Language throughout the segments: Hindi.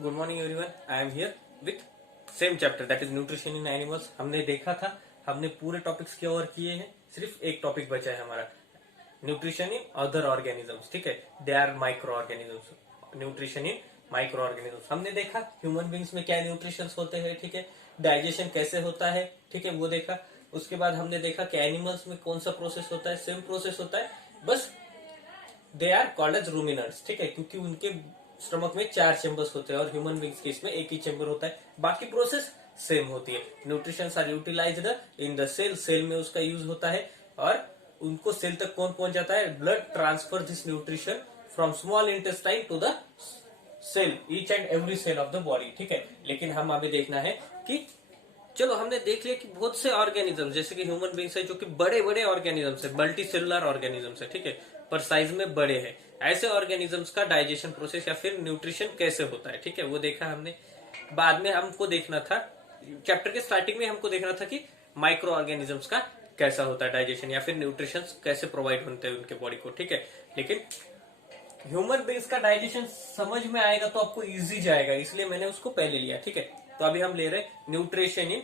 Good morning everyone, I am here with same chapter that is nutrition in animals. हमने देखा था, हमने पूरे टॉपिक्स कवर किए हैं, सिर्फ एक टॉपिक बचा है हमारा, न्यूट्रिशन इन अदर ऑर्गेनिजम्स। ठीक है, they are microorganisms. Nutrition in microorganisms हमने देखा, ह्यूमन बींग्स में क्या न्यूट्रिशन होते हैं, ठीक है, डाइजेशन कैसे होता है, ठीक है, वो देखा। उसके बाद हमने देखा कि एनिमल्स में कौन सा प्रोसेस होता है, सेम प्रोसेस होता है, बस they are called as ruminants. ठीक है, क्योंकि उनके स्टमक में 4 चेम्बर्स होते हैं और ह्यूमन बींग्स के इसमें एक ही चेम्बर होता है, बाकी प्रोसेस सेम होती है। Nutrition are utilised in the cell, cell में उसका यूज होता है और उनको सेल तक कौन पहुंच जाता है, blood transfer this nutrition from small intestine to the cell, each and every cell of the body. ठीक है, लेकिन हम हमें देखना है कि चलो हमने देख लिया कि बहुत से ऑर्गेनिज्म जैसे कि ह्यूमन बींग्स है जो कि बड़े बड़े ऑर्गेनिजम्स है, मल्टी सेलुलर ऑर्गेनिजम्स है, ठीक है, पर साइज में बड़े हैं। ऐसे ऑर्गेनिजम्स का डाइजेशन प्रोसेस या फिर न्यूट्रिशन कैसे होता है, ठीक है, वो देखा हमने। बाद में हमको देखना था, चैप्टर के स्टार्टिंग में हमको देखना था कि माइक्रो ऑर्गेनिजम्स का कैसा होता है डाइजेशन या फिर न्यूट्रिशन कैसे प्रोवाइड होते हैं उनके बॉडी को। ठीक है, लेकिन ह्यूमन बींग्स का डाइजेशन समझ में आएगा तो आपको इजी जाएगा, इसलिए मैंने उसको पहले लिया। ठीक है, तो अभी हम ले रहे हैं nutrition in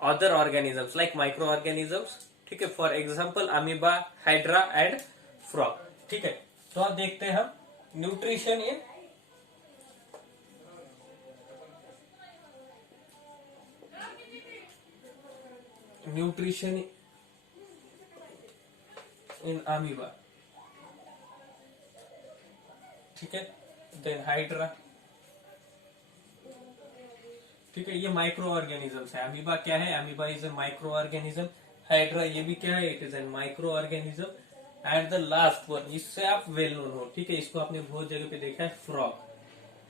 other organisms like micro organisms. ठीक है, for example amoeba, hydra and frog. ठीक है, तो अब देखते हैं हम nutrition in nutrition in amoeba. ठीक है, देन हाइड्रा। ठीक है, ये माइक्रो ऑर्गेनिजम्स है। अमीबा क्या है, amoeba is a micro organism. Hydra ये भी क्या है, it is an micro organism. And the last one, इससे आप वेल नोन हो, ठीक है, इसको आपने बहुत जगह पे देखा है, फ्रॉग।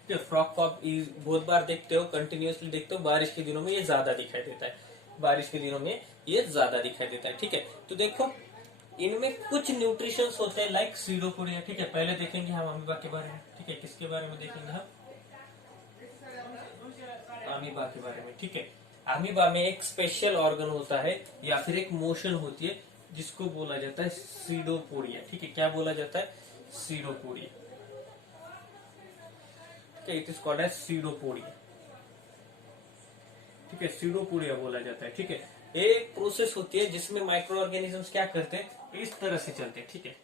ठीक है, फ्रॉग को आप बहुत बार देखते हो, कंटिन्यूअसली देखते हो, बारिश के दिनों में ये ज्यादा दिखाई देता है, बारिश के दिनों में ये ज्यादा दिखाई देता है। ठीक है, तो देखो इनमें कुछ न्यूट्रिशन होते हैं लाइक सीडोपोडिया। ठीक है, पहले देखेंगे हम अमीबा के बारे में। ठीक है, किसके बारे में देखेंगे हम, अमीबा के बारे में। ठीक है, अमीबा में एक स्पेशल ऑर्गन होता है या फिर एक मोशन होती है जिसको बोला जाता है सीडोपोडिया। ठीक है, क्या बोला जाता है, सीडोपोडिया। ठीक है, it is called as pseudopodia. ठीक है, सीडोपोडिया बोला जाता है। ठीक है, एक प्रोसेस होती है जिसमें माइक्रो ऑर्गेनिजम्स क्या करते हैं, इस तरह से चलते हैं। ठीक है,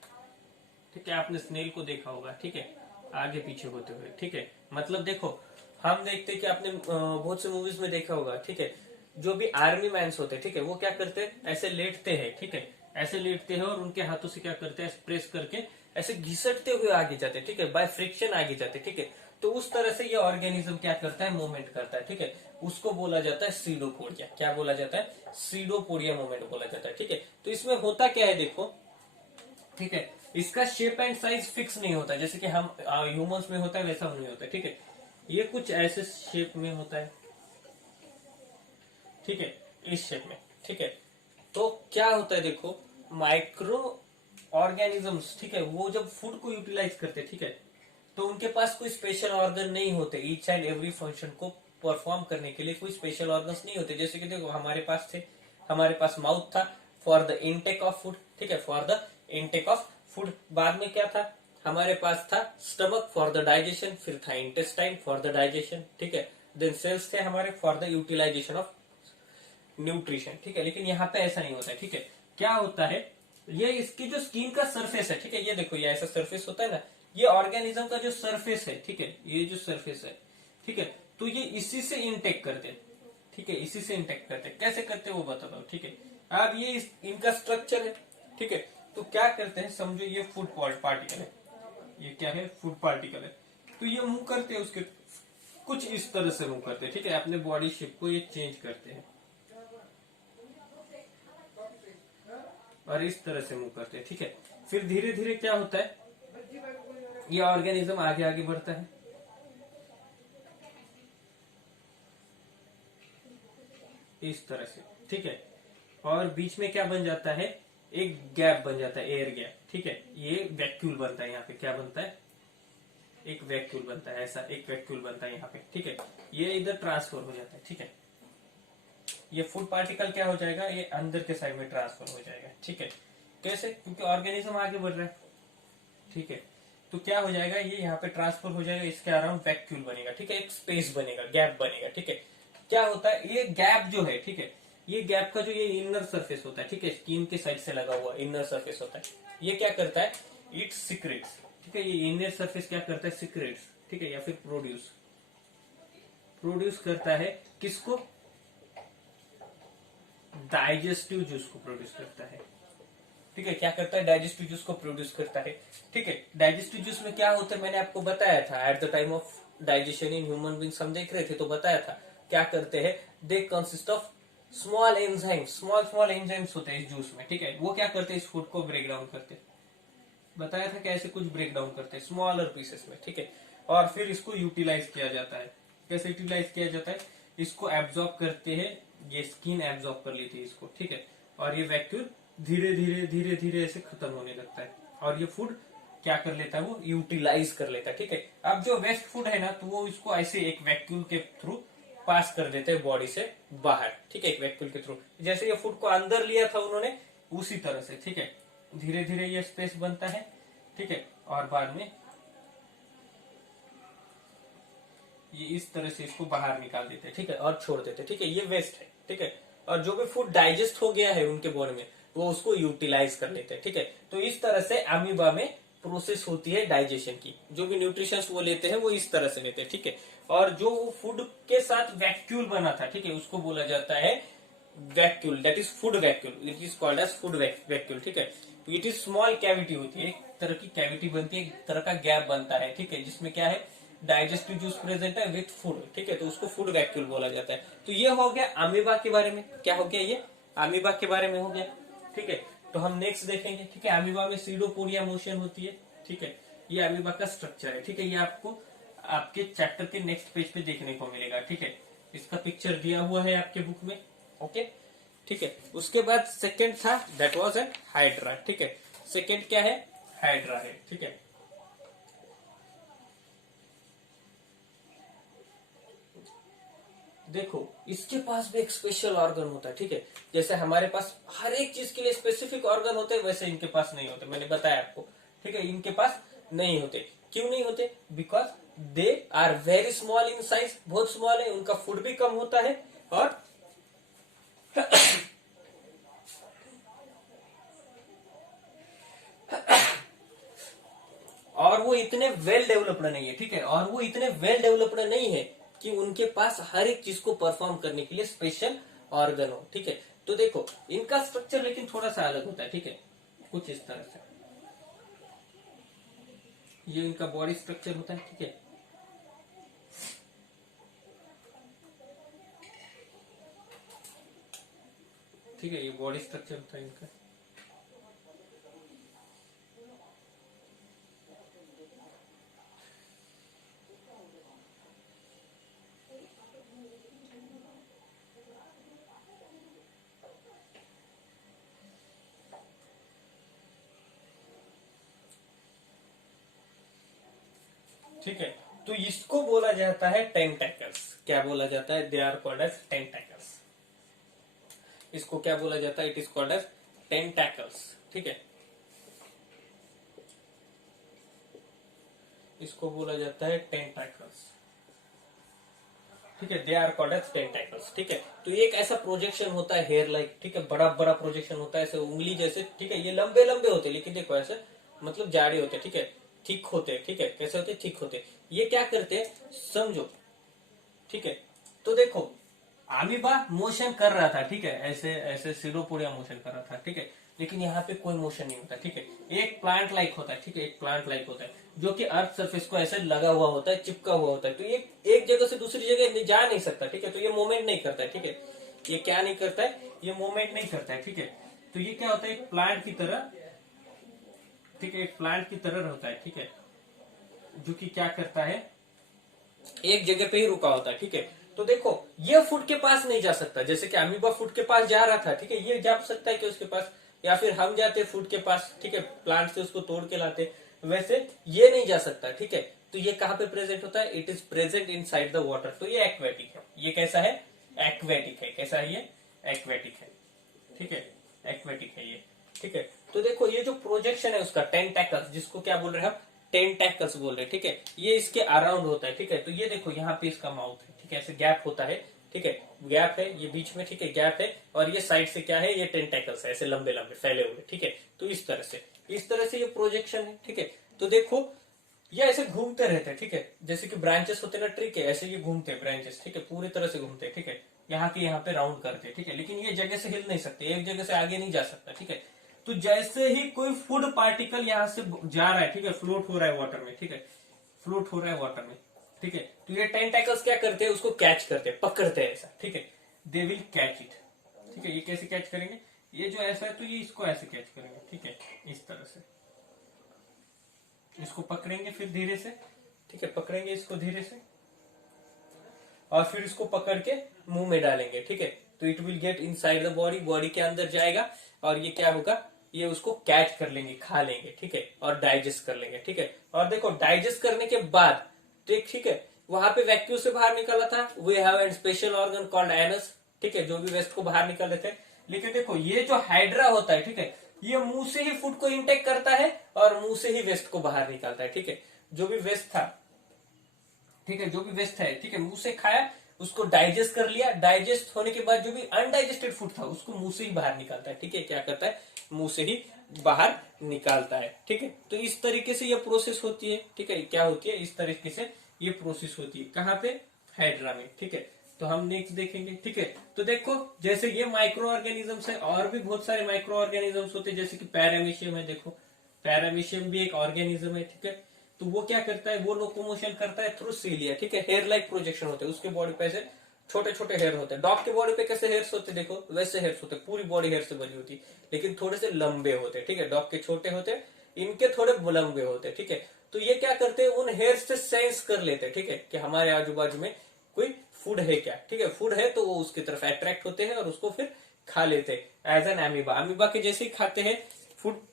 ठीक है, आपने स्नेल को देखा होगा, ठीक है, आगे पीछे होते हुए। ठीक है, मतलब देखो हम देखते हैं कि आपने बहुत से मूवीज में देखा होगा, ठीक है, जो भी आर्मी मैंस होते हैं, ठीक है, वो क्या करते हैं, ऐसे लेटते हैं। ठीक है, ऐसे लेटते हैं और उनके हाथों से क्या करते हैं, प्रेस करके ऐसे घिसटते हुए आगे जाते हैं। ठीक है, बाय फ्रिक्शन आगे जाते हैं। ठीक है, तो उस तरह से ये ऑर्गेनिज्म क्या करता है, मूवमेंट करता है। ठीक है, उसको बोला जाता है सीडोपोडिया। क्या बोला जाता है, सीडोपोडिया मूवमेंट बोला जाता है। ठीक है, तो इसमें होता क्या है देखो, ठीक है, इसका शेप एंड साइज फिक्स नहीं होता, जैसे कि हम ह्यूमंस में होता है वैसा नहीं होता है। ठीक है, ये कुछ ऐसे शेप में होता है। ठीक है, इस शेप में। ठीक है, तो क्या होता है देखो, माइक्रो ऑर्गेनिजम्स, ठीक है, वो जब फूड को यूटिलाइज करते हैं, ठीक है, तो उनके पास कोई स्पेशल ऑर्गन नहीं होते ईच एंड एवरी फंक्शन को परफॉर्म करने के लिए, कोई स्पेशल ऑर्गन्स नहीं होते। जैसे कि देखो हमारे पास थे, हमारे पास माउथ था for the intake of food. ठीक है, for the intake of food. बाद में क्या था, हमारे पास था स्टमक फॉर द डाइजेशन, फिर था इंटेस्टाइन फॉर द डाइजेशन। ठीक है, देन सेल्स थे हमारे for the utilisation of nutrition. ठीक है, लेकिन यहाँ पे ऐसा नहीं होता है। ठीक है, क्या होता है, ये इसकी जो स्किन का सरफेस है, ठीक है, ये देखो ये ऐसा सरफेस होता है ना, ये ऑर्गेनिज्म का जो सरफेस है, ठीक है, ये जो सरफेस है, ठीक है, तो ये इसी से इंटेक करते हैं। ठीक है, इसी से इंटेक करते हैं, कैसे करते हैं वो बताता हूँ। ठीक है, अब ये इनका स्ट्रक्चर है। ठीक है, तो क्या करते हैं, समझो ये फूड पार्टिकल है, ये क्या है, फूड पार्टिकल है, तो ये मूव करते हैं उसके कुछ इस तरह से मूव करते हैं। ठीक है, अपने बॉडी शेप को ये चेंज करते हैं और इस तरह से मूव करते हैं। ठीक है, फिर धीरे धीरे क्या होता है, ये ऑर्गेनिज्म आगे आगे बढ़ता है, इस तरह से। ठीक है, और बीच में क्या बन जाता है, एक गैप बन जाता है, एयर गैप। ठीक है, ये वैक्यूल बनता है, यहाँ पे क्या बनता है, एक वैक्यूल बनता है, ऐसा एक वैक्यूल बनता है यहाँ पे। ठीक है, ये इधर ट्रांसफर हो जाता है। ठीक है, ये फूड पार्टिकल क्या हो जाएगा, ये अंदर के साइड में ट्रांसफर हो जाएगा। ठीक है, कैसे, क्योंकि ऑर्गेनिज्म आगे बढ़ रहा है। ठीक है, तो क्या हो जाएगा, ये यहाँ पे ट्रांसफर हो जाएगा, इसके अराउंड वैक्यूल बनेगा, ठीक है, एक स्पेस बनेगा, गैप बनेगा, ठीक है। क्या होता है ये गैप जो है, ठीक है, ये गैप का जो ये इनर सरफेस होता है, ठीक है, स्किन के साइड से लगा हुआ इनर सरफेस होता है, ये क्या करता है, इट सिक्रेट्स, ठीक है, ये इनर सरफेस क्या करता है, सिक्रेट्स, ठीक है, या फिर प्रोड्यूस करता है किसको, डाइजेस्टिव जूस को प्रोड्यूस करता है, ठीक है, क्या करता है, डाइजेस्टिव जूस को प्रोड्यूस करता है, ठीक है। डाइजेस्टिव जूस में क्या होता है, मैंने आपको बताया था, at the time of digestion in human beings हम देख रहे थे तो बताया था, क्या करते हैं, they consist of small enzymes, small enzymes होते हैं इस जूस में, ठीक है, वो क्या करते हैं, इस फूड को ब्रेक डाउन करते हैं, बताया था कैसे कुछ ब्रेक डाउन करते हैं स्मॉलर पीसेस में, ठीक है, और फिर इसको यूटिलाइज किया जाता है, कैसे यूटिलाइज किया जाता है, इसको एब्जॉर्ब करते हैं, ये स्किन एब्जॉर्ब कर लेती है इसको, ठीक है, और ये वैक्यूल धीरे धीरे धीरे धीरे ऐसे खत्म होने लगता है, और ये फूड क्या कर लेता है, वो यूटिलाइज कर लेता है, ठीक है। अब जो वेस्ट फूड है ना, तो वो इसको ऐसे एक वैक्यूल के थ्रू पास कर देते हैं बॉडी से बाहर, ठीक है, एक वैक्यूल के थ्रू, जैसे ये फूड को अंदर लिया था उन्होंने उसी तरह से, ठीक है, धीरे धीरे ये स्पेस बनता है, ठीक है, और बाद में ये इस तरह से इसको बाहर निकाल देते हैं, ठीक है, और छोड़ देते हैं, ठीक है, ये वेस्ट है, ठीक है, और जो भी फूड डाइजेस्ट हो गया है उनके बॉडी में वो उसको यूटिलाइज कर लेते हैं, ठीक है। तो इस तरह से अमीबा में प्रोसेस होती है डाइजेशन की, जो भी न्यूट्रिशन वो लेते हैं वो इस तरह से लेते हैं, ठीक है। और जो फूड के साथ वैक्यूल बना था, ठीक है, उसको बोला जाता है vacuole, that is food vacuole, it is called as food vacuole, ठीक है। इट इज स्मॉल कैविटी होती है, एक तरह की कैविटी बनती है, एक तरह का गैप बनता है, ठीक है, जिसमें क्या है, डाइजेस्टिव जूस प्रेजेंट है विथ फूड, ठीक है, तो उसको फूड वैक्यूल बोला जाता है। तो ये हो गया अमीबा के बारे में, क्या हो गया, ये अमीबा के बारे में हो गया, ठीक है। तो हम नेक्स्ट देखेंगे, ठीक है, अमीबा में सीडोपोडिया मोशन होती है, ठीक है, ये अमीबा का स्ट्रक्चर है, ठीक है, ये आपको आपके चैप्टर के नेक्स्ट पेज पे देखने को मिलेगा, ठीक है, इसका पिक्चर दिया हुआ है आपके बुक में, ओके, ठीक है। उसके बाद सेकेंड था, दैट वाज एन हाइड्रा, ठीक है, सेकेंड क्या है, हाइड्रा है, ठीक है। देखो इसके पास भी एक स्पेशल ऑर्गन होता है, ठीक है, जैसे हमारे पास हर एक चीज के लिए स्पेसिफिक ऑर्गन होते हैं, वैसे इनके पास नहीं होते, मैंने बताया आपको, ठीक है, इनके पास नहीं होते, क्यों नहीं होते, because they are very small in size, बहुत स्मॉल है, उनका फूड भी कम होता है, और वो इतने वेल डेवलप्ड नहीं है, ठीक है, और वो इतने वेल डेवलप्ड नहीं है कि उनके पास हर एक चीज को परफॉर्म करने के लिए स्पेशल ऑर्गन हो, ठीक है। तो देखो इनका स्ट्रक्चर लेकिन थोड़ा सा अलग होता है, ठीक है, कुछ इस तरह से, ये इनका बॉडी स्ट्रक्चर होता है, ठीक है, ठीक है, ये बॉडी स्ट्रक्चर होता है इनका, ठीक है। तो इसको बोला जाता है टेंटैकल्स, क्या बोला जाता है, they are called as tentacles, इसको क्या बोला जाता है, it is called as tentacles, ठीक है, इसको बोला जाता है टेंटैकल्स, ठीक है, they are called as tentacles, ठीक है। तो एक ऐसा प्रोजेक्शन होता है हेयर लाइक, ठीक है, बड़ा बड़ा प्रोजेक्शन होता है, ऐसे उंगली जैसे, ठीक है, ये लंबे लंबे होते हैं, लेकिन देखो ऐसे मतलब जाड़े होते हैं, ठीक है, थिक होते हैं, ठीक है, कैसे होते हैं, थिक होते हैं, ये क्या करते हैं समझो, ठीक है। तो देखो अमीबा मोशन कर रहा था, ठीक है, ऐसे ऐसे सीडोपोडिया मोशन कर रहा था, ठीक है, लेकिन यहाँ पे कोई मोशन नहीं होता, ठीक है, एक प्लांट लाइक होता है, ठीक है, एक प्लांट लाइक होता है जो कि अर्थ सरफेस को ऐसे लगा हुआ होता है, चिपका हुआ होता है, तो ये एक जगह से दूसरी जगह जा नहीं सकता, ठीक है, तो ये मूवमेंट नहीं करता है, ठीक है, ये क्या नहीं करता है, ये मूवमेंट नहीं करता है, ठीक है। तो ये क्या होता है, एक प्लांट की तरह, ठीक है, एक प्लांट की तरह होता है, ठीक है, जो कि क्या करता है, एक जगह पे ही रुका होता है, ठीक है। तो देखो ये फूड के पास नहीं जा सकता, जैसे कि अमीबा फूड के पास जा रहा था, ठीक है, ये जा सकता है कि उसके पास, या फिर हम जाते फूड के पास, ठीक है, प्लांट से उसको तोड़ के लाते, वैसे ये नहीं जा सकता, ठीक है। तो ये कहाँ पे प्रेजेंट होता है, it is present in side the water, तो ये एक्वेटिक है, ये कैसा है, एक्वेटिक है, कैसा है ये, एक्वेटिक है, ठीक है, एक्वेटिक है ये, ठीक है। तो देखो ये जो प्रोजेक्शन है उसका टेंटैकल्स, जिसको क्या बोल रहे हैं हम, टेंटैकल्स बोल रहे हैं, ठीक है। ये इसके अराउंड होता है, ठीक है। तो ये देखो यहाँ पे इसका माउथ है, ठीक है, ऐसे गैप होता है, ठीक है, गैप है ये बीच में, ठीक है, गैप है, और ये साइड से क्या है, ये टेंटैकल्स है, ऐसे लंबे लंबे फैले हुए, ठीक है। तो इस तरह से ये प्रोजेक्शन है, ठीक है। तो देखो ये ऐसे घूमते रहते हैं, ठीक है, जैसे कि ब्रांचेस होते हैं ना ट्री के, ऐसे ये घूमते हैं ब्रांचेस, ठीक है, पूरी तरह से घूमते हैं, ठीक है, यहाँ के यहाँ पे राउंड करते हैं, ठीक है। लेकिन ये जगह से हिल नहीं सकते, एक जगह से आगे नहीं जा सकता, ठीक है। तो जैसे ही कोई फूड पार्टिकल यहाँ से जा रहा है, ठीक है, फ्लोट हो रहा है वाटर में, ठीक है, फ्लोट हो रहा है वाटर में, ठीक है, तो ये टेंटैकल्स क्या करते हैं, उसको कैच करते हैं, पकड़ते हैं ऐसा, ठीक है, दे विल कैच इट, ठीक है। ये कैसे कैच करेंगे, ये जो ऐसा है तो ये इसको ऐसे कैच करेंगे, ठीक है, इस तरह से इसको पकड़ेंगे, फिर धीरे से, ठीक है, पकड़ेंगे इसको धीरे से, और फिर इसको पकड़ के मुंह में डालेंगे, ठीक है। तो it will get inside the body, body के अंदर जाएगा, और ये क्या होगा, ये उसको कैच कर लेंगे, खा लेंगे, ठीक है, और डाइजेस्ट कर लेंगे, ठीक है। और देखो डाइजेस्ट करने के बाद, ठीक है, वहां पे वैक्यूम से बाहर निकला था, we have an special organ called anus, ठीक है, जो भी वेस्ट को बाहर निकाल लेते हैं। लेकिन देखो ये जो हाइड्रा होता है, ठीक है, ये मुंह से ही फूड को इंटेक करता है और मुंह से ही वेस्ट को बाहर निकालता है, ठीक है। जो भी वेस्ट था, ठीक है, जो भी वेस्ट है, ठीक है, मुंह से खाया, उसको डाइजेस्ट कर लिया, डाइजेस्ट होने के बाद जो भी अनडाइजेस्टेड फूड था उसको मुंह से ही बाहर निकालता है, ठीक है, क्या करता है, मुंह से ही बाहर निकालता है, ठीक है। तो इस तरीके से ये प्रोसेस होती है, ठीक है, क्या होती है, इस तरीके से ये प्रोसेस होती है, कहाँ पे, हाइड्रा में, ठीक है। तो हम नेक्स्ट देखेंगे, ठीक है। तो देखो जैसे ये माइक्रो ऑर्गेनिजम्स है, और भी बहुत सारे माइक्रो ऑर्गेनिजम्स होते हैं, जैसे कि पैरामीशियम है, देखो पैरामीशियम भी एक ऑर्गेनिज्म है, ठीक है। तो वो क्या करता है, वो लोकोमोशन करता है थ्रू सीलिया, ठीक है, हेयर लाइक प्रोजेक्शन होते हैं उसके बॉडी पे, ऐसे छोटे छोटे हेयर होते हैं। डॉग के बॉडी पे कैसे हेयर्स होते हैं, देखो वैसे हेयर्स होते हैं, पूरी बॉडी हेयर से बनी होती है, लेकिन थोड़े से लंबे होते हैं, ठीक है। डॉग के छोटे होते हैं, इनके थोड़े लंबे होते हैं, ठीक है। तो ये क्या करते हैं, उन हेयर से सेंस कर लेते हैं, ठीक है, कि हमारे आजू बाजू में कोई फूड है क्या, ठीक है, फूड है, तो वो उसकी तरफ अट्रैक्ट होते हैं और उसको फिर खा लेते हैं एज एन अमीबा। अमीबा के जैसे ही खाते हैं फूड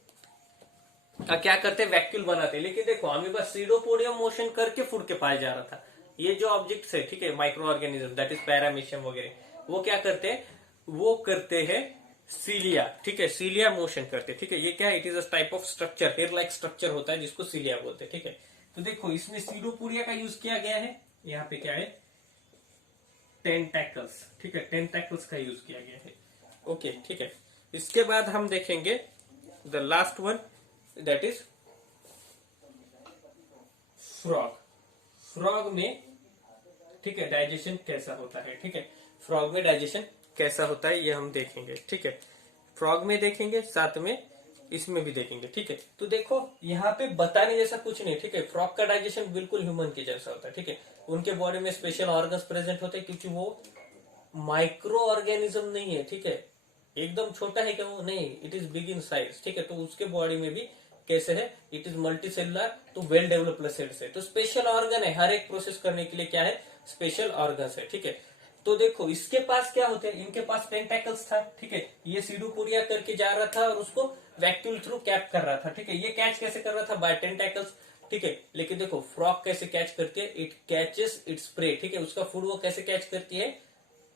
क्या करते हैं, वैक्यूल बनाते हैं। लेकिन देखो अमीबा सीडोपोडियम मोशन करके फूड के पास जा रहा था। ये जो ऑब्जेक्ट्स है, ठीक है, micro organism that is paramecium वगैरह, वो क्या करते हैं, वो करते हैं सीलिया, ठीक है, सीलिया मोशन करते हैं, ठीक है। ये क्या है, it is a type of structure, hair like structure होता है जिसको सीलिया बोलते हैं, ठीक है। तो देखो इसमें सीडोपोडिया का यूज किया गया है, यहाँ पे क्या है, टेंटैकल्स, ठीक है, टेंटैकल्स का यूज किया गया है, ओके, ठीक है। इसके बाद हम देखेंगे the last one that is frog. Frog में, ठीक है, डाइजेशन कैसा होता है, ठीक है, फ्रॉग में डाइजेशन कैसा होता है ये हम देखेंगे, ठीक है। फ्रॉग में देखेंगे, साथ में इसमें भी देखेंगे, ठीक है। तो देखो यहाँ पे बताने जैसा कुछ नहीं, ठीक है। फ्रॉग का डाइजेशन बिल्कुल ह्यूमन के जैसा होता है, ठीक है। उनके बॉडी में स्पेशल ऑर्गन्स प्रेजेंट होते हैं, क्योंकि वो माइक्रो ऑर्गेनिज्म नहीं है, ठीक है, एकदम छोटा है क्या वो, नहीं, it is big in size, ठीक है। तो उसके बॉडी में भी कैसे है, इट इज मल्टी सेलुलर, तो वेल डेवलप्ड सेल्स है, तो स्पेशल ऑर्गन है, हर एक प्रोसेस करने के लिए क्या है, स्पेशल ऑर्गन है, ठीक है। तो देखो इसके पास क्या होते हैं, इनके पास टेंटैकल्स था, ठीक है, ये सीडोपोडिया करके जा रहा था और उसको वैक्यूल थ्रू कैच कर रहा था, ठीक है। ये कैच कैसे कर रहा था, बाय टेंटैकल्स, ठीक है। लेकिन देखो फ्रॉग कैसे कैच करती है, इट कैचेस इट्स प्रे, ठीक है, उसका फूड वो कैसे कैच करती है,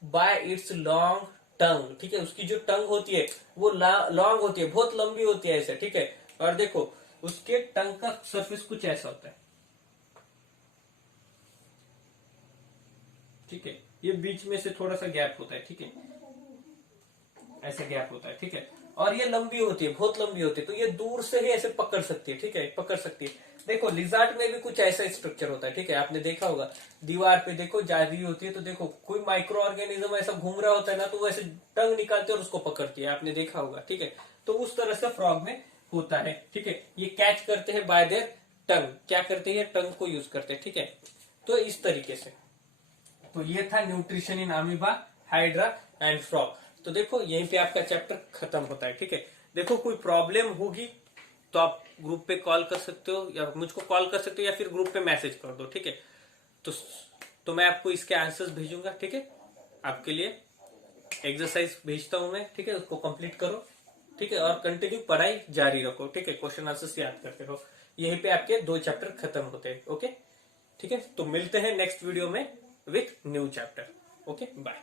बाय इट्स लॉन्ग टंग, ठीक है। उसकी जो टंग होती है वो लॉन्ग होती है, बहुत लंबी होती है ऐसे, ठीक है। और देखो उसके टंग का सरफेस कुछ ऐसा होता है, ठीक है, ये बीच में से थोड़ा सा गैप होता है, ठीक है, ऐसे गैप होता है, ठीक है। और ये लंबी होती है, बहुत लंबी होती है, तो ये दूर से ही ऐसे पकड़ सकती है, ठीक है, पकड़ सकती है। देखो लिजार्ड में भी कुछ ऐसा स्ट्रक्चर होता है, ठीक है, आपने देखा होगा, दीवार पे देखो जा रही होती है, तो देखो कोई माइक्रो ऑर्गेनिज्म ऐसा घूम रहा होता है ना, तो वो ऐसे टंग निकालते और उसको पकड़ती है, आपने देखा होगा, ठीक है। तो उस तरह से फ्रॉग में होता है, ठीक है। ये कैच करते हैं बाय देयर टंग, क्या करते हैं, टंग को यूज करते हैं, ठीक है। तो इस तरीके से, तो ये था nutrition in amoeba, hydra and frog. तो देखो यहीं पे आपका चैप्टर खत्म होता है, ठीक है। देखो कोई प्रॉब्लम होगी तो आप ग्रुप पे कॉल कर सकते हो, या मुझको कॉल कर सकते हो, या फिर ग्रुप पे मैसेज कर दो, ठीक है। तो मैं आपको इसके आंसर्स भेजूंगा, ठीक है। आपके लिए एक्सरसाइज भेजता हूं मैं, ठीक है, उसको कंप्लीट करो, ठीक है, और कंटिन्यू पढ़ाई जारी रखो, ठीक है, क्वेश्चन आंसर्स याद करते रहो। यहीं पे आपके 2 चैप्टर खत्म होते हैं, ओके, ठीक है। तो मिलते हैं नेक्स्ट वीडियो में with new chapter, okay, bye.